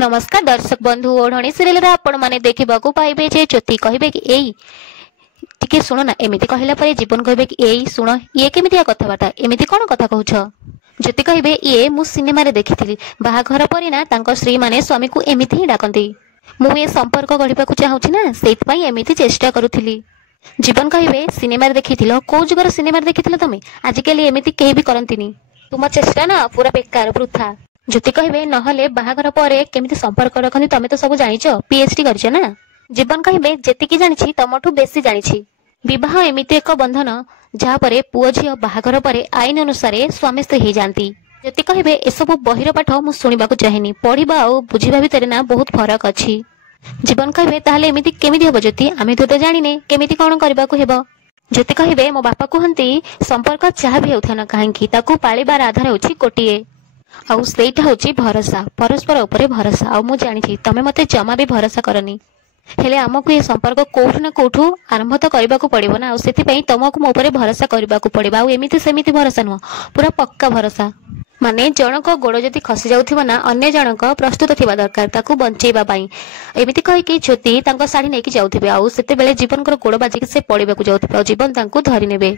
नमस्कार दर्शक बंधु ओढ़णी सिरियल आपण माने देखिबाकू पाइबे जे ज्योति कहबे कि एई टिके सुनो ना एमिति कहला परे जीवन कहबे कि एई सुनो ये केमितिया कथबार्ता एमिति कोन कथा कहउछ। ज्योति कहबे ये मु सिनेमा रे देखिथिली बाहाघर परे ना तांको श्री माने स्वामी को एमिति ही डाकंती मु ए संपर्क गढिबाकू चाहूची ना सेत पई एमिति चेष्टा करूथिली। जीवन कहबे सिनेमा रे देखिथिलो को जुगर सिनेमा रे देखिथिलो तमे आजिकली एमिति केही भी करंतिनी तुम चेष्टा ना पूरा बेकार वृथा। ज्योति कहबे नहले बाहाघर परे केमिति संपर्क रखनी तमे तो सब जानिछ पीएचडी करछ ना। जीवन कहबे जेतिकी जानिछि तमठू बेसी जानिछि विवाह एमिति एक बंधन जहा परे पुओ झियो बाहाघर परे आईन अनुसार स्वामी स्त्री ही जानती। ज्योति कहबे एसबु बहिर पाठ मु सुनिबाकू चाहेनी पढ़िबा आ बुझिबा भितर ना बहुत फरक अछि। जीवन कहबे ताहले एमिति केमिति हबो ज्योति आमे तो जानिने केमिति कोन करबाकू हेबो। ज्योति कहबे मो बापा कहंती संपर्क चाह भी होथन काहेकि ताकू पाळिबार आधार होछि कोटिए आउ सेटा होछि भरोसा परस्पर उपरे भरोसा आ मु जानिछि तमे मते जमा भी भरोसा करनी हेले हमकु ये संपर्क कोठु ना कोठु आरंभ तो करबाकू पड़िबो ना आ सेति पई तमकु मो उपरे भरोसा करबाकू पड़िबा आ एमिति सेमिति भरोसा न पूरा पक्का भरोसा माने जनक गोड़ जति खसी जाउथिबो ना अन्य जनक प्रस्तुत थिबा दरकार ताकू बंचेबा पई एमिति कहि कि ज्योति तांको साड़ी नेकी जाउथिबे आ सेते बेले जीवन कर गोड़ बाजी के से पड़िबाकू जाउथिबे आ जीवन तांको धरि नेबे।